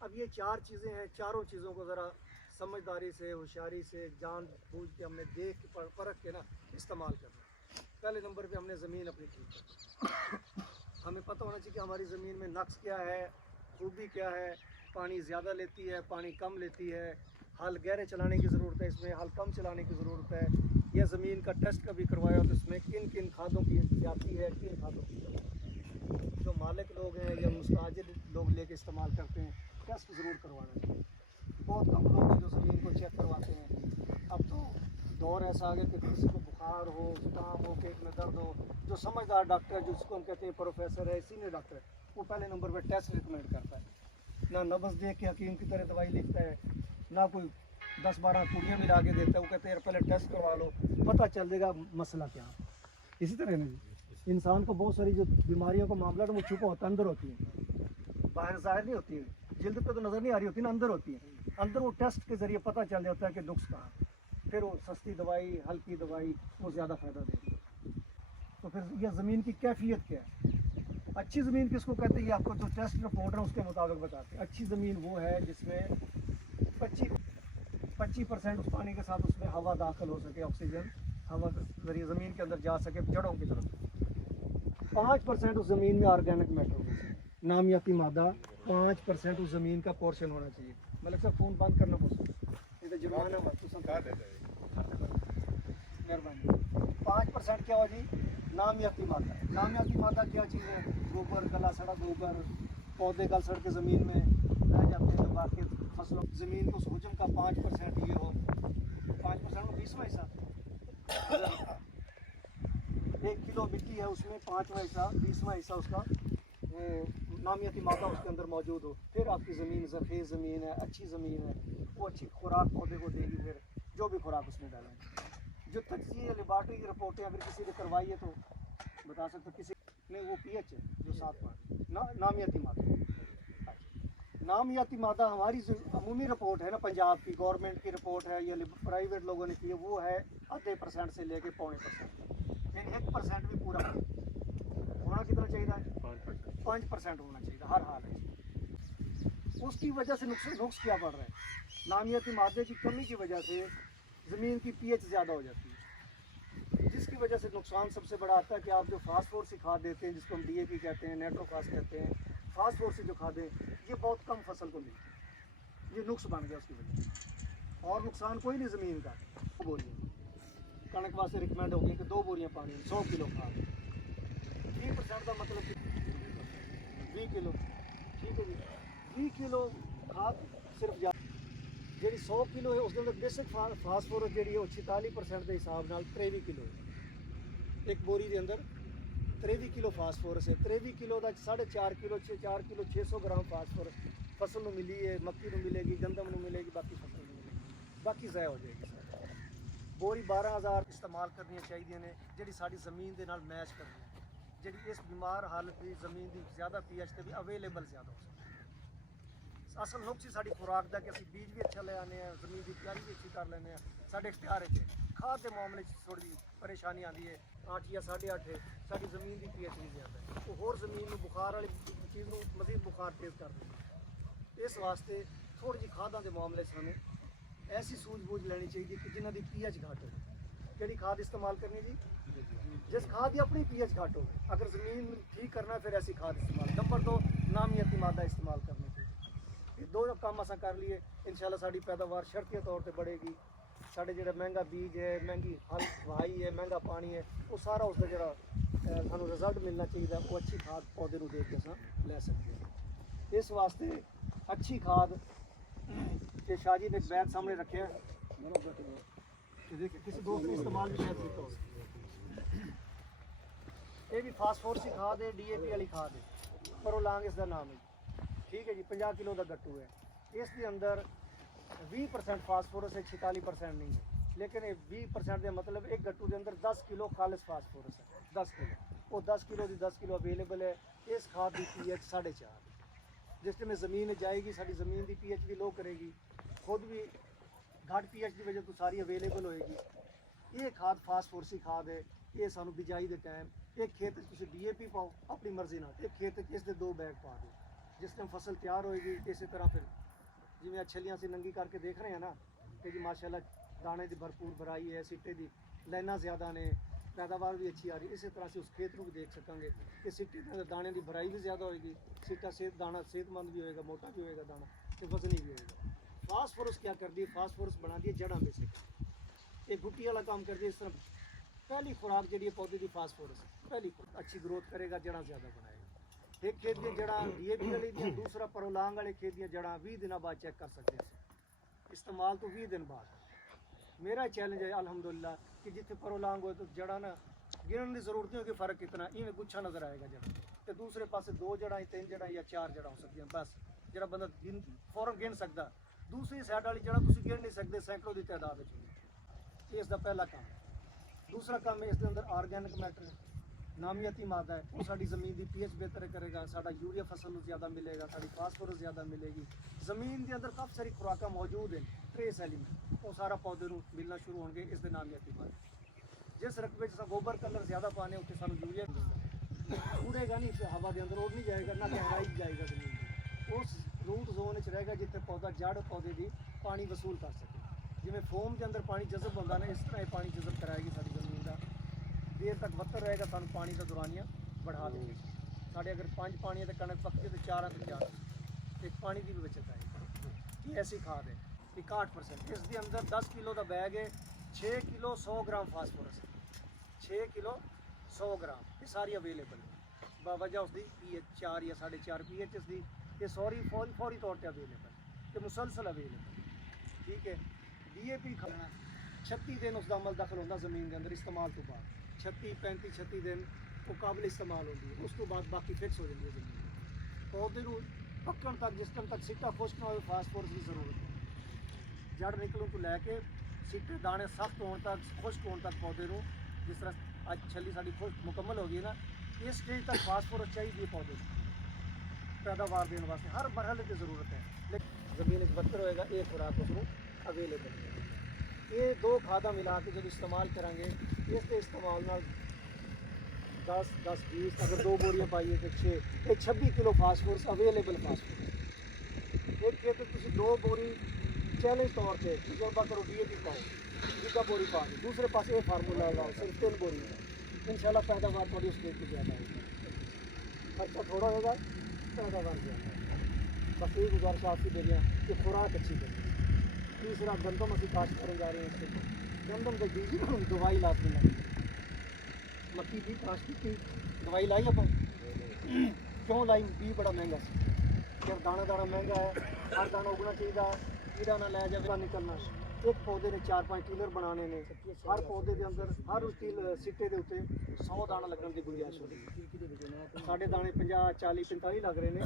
اب یہ چار چیزیں ہیں، چاروں چیزوں کو ذرا سمجھداری سے، ہوشیاری سے، جان بوجھ کے ہم نے دیکھ کے پرکھ کے نا استعمال کرنا ہے۔ پہلے نمبر پہ ہم نے زمین اپنی ٹھیک کرنی، ہمیں پتہ ہونا چاہیے کہ ہماری زمین میں نقص کیا ہے، خوبی کیا ہے، پانی زیادہ لیتی ہے، پانی کم لیتی ہے، ہل گہرے چلانے کی ضرورت ہے، اس میں ہل کم چلانے کی ضرورت ہے، یا زمین کا ٹیسٹ کبھی کروایا تو اس میں کن کن کھادوں کی جاتی ہے، کن کھادوں کی جاتی ہے۔ جو مالک لوگ ہیں یا مستاجر لوگ لے کے استعمال کرتے ہیں، ٹیسٹ ضرور کروانا چاہیے۔ بہت کم لوگ جو زمین کو چیک کرواتے ہیں۔ اب تو دور ایسا آ گیا کہ کسی کو بخار ہو، زکام ہو، پیٹ میں درد ہو، جو سمجھدار ڈاکٹر ہے، جس کو ہم کہتے ہیں پروفیسر ہے، سینئر ڈاکٹر ہے، وہ پہلے نمبر پہ ٹیسٹ ریکمینڈ کرتا ہے۔ نہ نبض دیکھ کے حکیم کی طرح دوائی لکھتا ہے، نہ کوئی 10-12 پوڑیاں ملا کے دیتا ہے، وہ کہتے ہیں پہلے ٹیسٹ کروا لو، پتہ چل جائے گا مسئلہ کیا ہے۔ اسی طرح نہیں، انسان کو بہت ساری جو بیماریوں کا معاملہ ہے وہ چھپا ہوتا ہے، اندر ہوتی ہے، باہر ظاہر نہیں ہوتی ہے، جلد پہ تو نظر نہیں آ رہی ہوتی نا، اندر ہوتی ہے۔ اندر وہ ٹیسٹ کے ذریعے پتہ چل جاتا ہے کہ نقص کہاں ہے، پھر وہ سستی دوائی، ہلکی دوائی وہ زیادہ فائدہ دے گی۔ تو پھر یہ زمین کی کیفیت کیا ہے؟ اچھی زمین کس کو کہتے ہیں؟ یہ آپ کو جو ٹیسٹ رپورٹ ہے اس کے مطابق بتاتے ہیں۔ اچھی زمین وہ ہے جس میں 25% اس پانی کے ساتھ اس میں ہوا داخل ہو سکے، آکسیجن ہوا کے ذریعے زمین کے اندر جا سکے جڑوں کی طرف۔ 5% اس زمین میں آرگینک میٹر ہو سکے، نامیاتی مادہ 5% اس زمین کا پورشن ہونا چاہیے۔ ملک صاحب فون بند کرنا پڑتا ہے، یہ تو جرمانہ مہربانی۔ 5% کیا ہوا جی؟ نامیاتی مادہ۔ نامیاتی مادہ کیا چیز ہے؟ گوبر، گلا سڑا گوبر، پودے گل سڑ کے زمین میں رہ جاتے ہیں تو باقی فصلوں زمین کو اس حجم کا 5% یہ ہو، 5% میں 20واں حصہ، 1 کلو مٹی ہے اس میں 5واں حصہ، 20واں حصہ اس کا وہ نامیاتی مادہ اس کے اندر موجود ہو، پھر آپ کی زمین زرخیز زمین ہے، اچھی زمین ہے، وہ اچھی خوراک پودے کو دے گی، پھر جو بھی خوراک اس میں ڈالیں گے۔ جو تجزیے لیبارٹری کی رپورٹیں اگر کسی نے کروائی ہے تو بتا سکتے، کسی نے وہ پی ایچ ہے جو 7 نامیاتی مادہ۔ نامیاتی مادہ ہماری عمومی رپورٹ ہے نا، پنجاب کی گورنمنٹ کی رپورٹ ہے یا پرائیویٹ لوگوں نے کی ہے، وہ ہے 0.5% سے لے کے 0.25%، یعنی 1% بھی پورا ہونا کتنا چاہیے؟ 5% ہونا چاہیے ہر حال ہے۔ اس کی وجہ سے نقص کیا پڑ رہا ہے؟ نامیاتی مادے کی کمی کی وجہ سے زمین کی پی ایچ زیادہ ہو جاتی ہے، جس کی وجہ سے نقصان سب سے بڑا آتا ہے کہ آپ جو فاسفورس کھاد دیتے ہیں، جس کو ہم ڈی اے پی کہتے ہیں، نیٹروفاس کہتے ہیں، فاسفورس جو کھادیں، یہ بہت کم فصل کو ملتی ہے، یہ نقص بن گیا اس کی وجہ سے۔ اور نقصان کوئی نہیں زمین کا، 2 بوریاں کنک واسطے ریکمینڈ ہوگی کہ 2 بوریاں پانی 100 کلو کھاد، 30% کا مطلب 20 کلو، ٹھیک ہے جی، 20 کلو کھاد صرف جی 100 کلو ہے، اس کے اندر بیسک فاسفورس جی وہ 46% کے حساب نال 23 کلو ہے، ایک بوری کے اندر 23 کلو فاسفورس ہے۔ 23 کلو کا 4.5 کلو 4 کلو 600 گرام فاسفورس فصل نو ملی ہے، مکی نو ملے گی، گندم نو ملے گی، باقی فصل نو ملے گی، باقی ضائع ہو جائے گی۔ بوری 12,000 استعمال کرنی چاہیے نے جی ساری زمین دے نال میچ کرنی ہے، جی اس بیمار حالت کی زمین کی زیادہ پی ایچ تے بھی اویلیبل زیادہ ہو سکتی۔ اصل نقص ہی ساری خوراک دا کہ اسی بیج بھی اچھا لے آنے ہیں، زمین کی تیاری بھی اچھی کر لینے ہیں، سارے اختیار ہے۔ کھاد کے معاملے تھوڑی جی پریشانی آتی ہے، 8 یا 8.5 ہے، ساری زمین کی پی ایچ بھی زیادہ ہے، وہ ہور زمین میں بخار والی چیز کو مزید بخار تیز کر دیں۔ اس واسطے تھوڑی جی کھاداں کے معاملے سے ہمیں ایسی سوجھ بوجھ لینی چاہیے کہ جنہ دی پی ایچ گھٹ ہو۔ کہڑی کھاد استعمال کرنی جی؟ جس کھاد کی اپنی پی ایچ گھٹ ہو، اگر زمین ٹھیک کرنا ہے پھر ایسی کھاد استعمال۔ نمبر 2 نامیاتی مادہ استعمال کرنے چاہیے۔ یہ 2 کام اساں کر لیے انشاءاللہ ساری پیداوار شرطیہ طور پہ بڑھے گی۔ سارے جڑا مہنگا بیج ہے، مہنگی ہل ہوائی ہے، مہنگا پانی ہے، وہ سارا اس کا جڑا سانوں رزلٹ ملنا چاہیے، وہ اچھی کھاد پودے نو دے کے اساں لے سکتے ہیں۔ اس واسطے اچھی کھاد کہ شاہ جی نے ایک بیگ سامنے رکھے کسی دوست نے استعمال بھی شاید کیتا ہو، یہ بھی فاسفورس کی کھاد ہے، ڈی اے پی والی کھاد ہے، پرولانگ اس کا نام ہے، ٹھیک ہے جی، 50 کلو کا گٹو ہے، اس کے اندر 20% فاسفورس ہے، 46% نہیں ہے، لیکن یہ 20% کا مطلب ایک گٹو کے اندر 10 کلو خالص فاسفورس ہے، 10 کلو، وہ 10 کلو دی 10 کلو اویلیبل ہے۔ اس کھاد کی پی ایچ 4.5، جس میں زمین جائے گی ساری زمین کی پی ایچ بھی لو کرے گی، خود بھی گھٹ پی ایچ کی وجہ تو ساری اویلیبل ہوئے گی۔ یہ کھاد فاسفورسی کھاد ہے، یہ سانو بجائی دے ٹائم ایک کھیت تسی ڈی اے پی پاؤ اپنی مرضی نال، ایک کھیت اس دے 2 بیگ پا دو، ਜਿਸ ਟਾਈਮ ਫਸਲ ਤਿਆਰ ਹੋਏਗੀ ਇਸੇ ਤਰ੍ਹਾਂ ਫਿਰ ਜਿਵੇਂ ਛੱਲੀਆਂ ਅਸੀਂ ਨੰਗੀ ਕਰਕੇ ਦੇਖ ਰਹੇ ਹਾਂ ਨਾ ਕਿ ਜੀ ਮਾਸ਼ਾਅੱਲਾ ਦਾਣੇ ਦੀ ਭਰਪੂਰ ਭਰਾਈ ਹੈ, ਸਿੱਟੇ ਦੀ ਲਾਈਨਾਂ ਜ਼ਿਆਦਾ ਨੇ, ਪੈਦਾਵਾਰ ਵੀ ਅੱਛੀ ਆ ਰਹੀ। ਇਸੇ ਤਰ੍ਹਾਂ ਅਸੀਂ ਉਸ ਖੇਤ ਨੂੰ ਵੀ ਦੇਖ ਸਕਾਂਗੇ ਕਿ ਸਿੱਟੇ ਦੇ ਦਾਣੇ ਦੀ ਭਰਾਈ ਵੀ ਜ਼ਿਆਦਾ ਹੋਏਗੀ, ਸਿੱਟਾ ਦਾਣਾ ਸਿਹਤਮੰਦ ਵੀ ਹੋਏਗਾ, ਮੋਟਾ ਵੀ ਹੋਏਗਾ ਦਾਣਾ ਤੇ ਵਜ਼ਨੀ ਵੀ ਹੋਏਗਾ। ਫਾਸਫੋਰਸ क्या करती है, फास्फोरस बना दी जड़ा में से ये गुट्टी वाला काम करती है। इस तरह पहली खुराक जी पौधे की फास्फोरस पहली अच्छी ग्रोथ करेगा, जड़ा ज़्यादा बनाएगा। एक खेत दी जड़ा DAP वाली दी, दूसरा परोलांग वाले खेत दी जड़ा 20 दिन बाद चेक कर सकते हैं इस्तेमाल तो 20 दिन बाद। मेरा चैलेंज है अल्हम्दुलिल्लाह कि जिथे परोलांग हो तो जड़ा ना गिनने की जरूरत नहीं होगी, फर्क कितना इवें गुच्छा नजर आएगा जड़ा, तो दूसरे पासे 2 जड़ा 3 जड़ा या 4 जड़ा हो सकती हैं बस, जड़ा बंदा फौरन गिन सकता। दूसरी साइड वाली जड़ा तुम गिन नहीं सकते, सैकड़ों की तादाद में। इसका पहला काम। दूसरा काम है इसके अंदर ऑर्गेनिक मैटर नामियाती मादा है, वो साड़ी ज़मीन की pH बेहतर करेगा, साड़ा यूरिया फसल को ज़्यादा मिलेगा, साड़ी फास्फोरस ज़्यादा मिलेगी। ज़मीन के अंदर काफ़ी सारी खुराक मौजूद हैं, ट्रेस एलिमेंट वो सारा पौधे को मिलना शुरू होंगे इस नामियाती मादा। जिस रकबे च गोबर कलर ज़्यादा पाने उत्ते सानू यूरिया उड़ेगा नहीं, हवा के अंदर उड़ नहीं जाएगा, ना गहराई जाएगा ज़मीन की। उस रूट जोन रहेगा जिथे पौधा जड़ पौधे की पानी वसूल कर सके। जिमें फोम के अंदर पानी जज़ब होता है ना, इस तरह पानी जज़ब कराएगी साड़ी ज़मीन का। देर तक वत्तर रहेगा, सानू पानी का दौरानिया बढ़ा देंगे। साढ़े अगर 5 पानी तो कणक पकती तो 4 तो 4 एक पानी की भी बचत आएगी। ये ऐसी खाद है 61%। इसके अंदर 10 किलो का बैग है, 6 किलो 100 ग्राम फास्फोरस, 6 किलो 100 ग्राम ये सारी अवेलेबल है। बावजह उसकी pH 4 या 4.5 pH इसकी ये फौरी तौर पर अवेलेबल, ये मुसलसल अवेलेबल, ठीक है। DAP खाना 36 दिन उसका अमल दखल होता ज़मीन के अंदर इस्तेमाल तो बाद 36 दिन वो काबिल इस्तेमाल होती है, उस तो बाद बाकी फिक्स हो जाती है ज़मीन। पौधे को पकड़ तक जिस टाइम तक सिक्का खुश्क ना हो फास्फोरस की ज़रूरत है। जड़ निकलों तो लैके सिक्के दाने सख्त होने तक खुश्क होने तक पौधे को, जिस तरह अज छली साड़ी खुश्क मुकम्मल हो गई ना, इस स्टेज तक फास्फोरस चाहिए पौधे को पैदावार देने वास्ते हर मरहले की ज़रूरत है। लेकिन ज़मीन बदतर होएगा ये खुराक उसको अवेलेबल है। ये 2 खादा मिला के जब इस्तेमाल करेंगे इसके इस्तेमाल 10-20 अगर 2 बोरियां पाइए तो 26 किलो फास्फोरस अवेलेबल फास्फोरस। एक खेत तुम 2 बोरी चैलेंज तौर पर तजुर्बा करो, DAP पाओ, दूसरा बोरी पा दो, दूसरे पास ये फार्मूला लगाओ, सिर्फ 3 बोरी इंशाल्लाह पैदावार थोड़ी उस खेत की ज़्यादा होगी। खर्चा थोड़ा होगा, पैदावार ज़्यादा। बस यही गुजारिश आपकी दे रही है कि खुराक अच्छी करें। तीसरा गंदम अभी काश्त करने जा रहे हैं, इसके गंदम के बीज दवाई लाती लगी, मक्की की काश्त की दवाई लाई अपन क्यों लाई, बी बड़ा महंगा सी, जब दाना दाना महंगा है, हर दाना उगना चाहिए, कीड़ा ना लै जाए निकलना। एक पौधे ने 4-5 टीलर बनाने ने, हर पौधे के अंदर हर उस सिट्टे के उत्ते 100 दाना लगने की गुंजाइश होगी। साढ़े दाने 50, 40, 45 लग रहे हैं।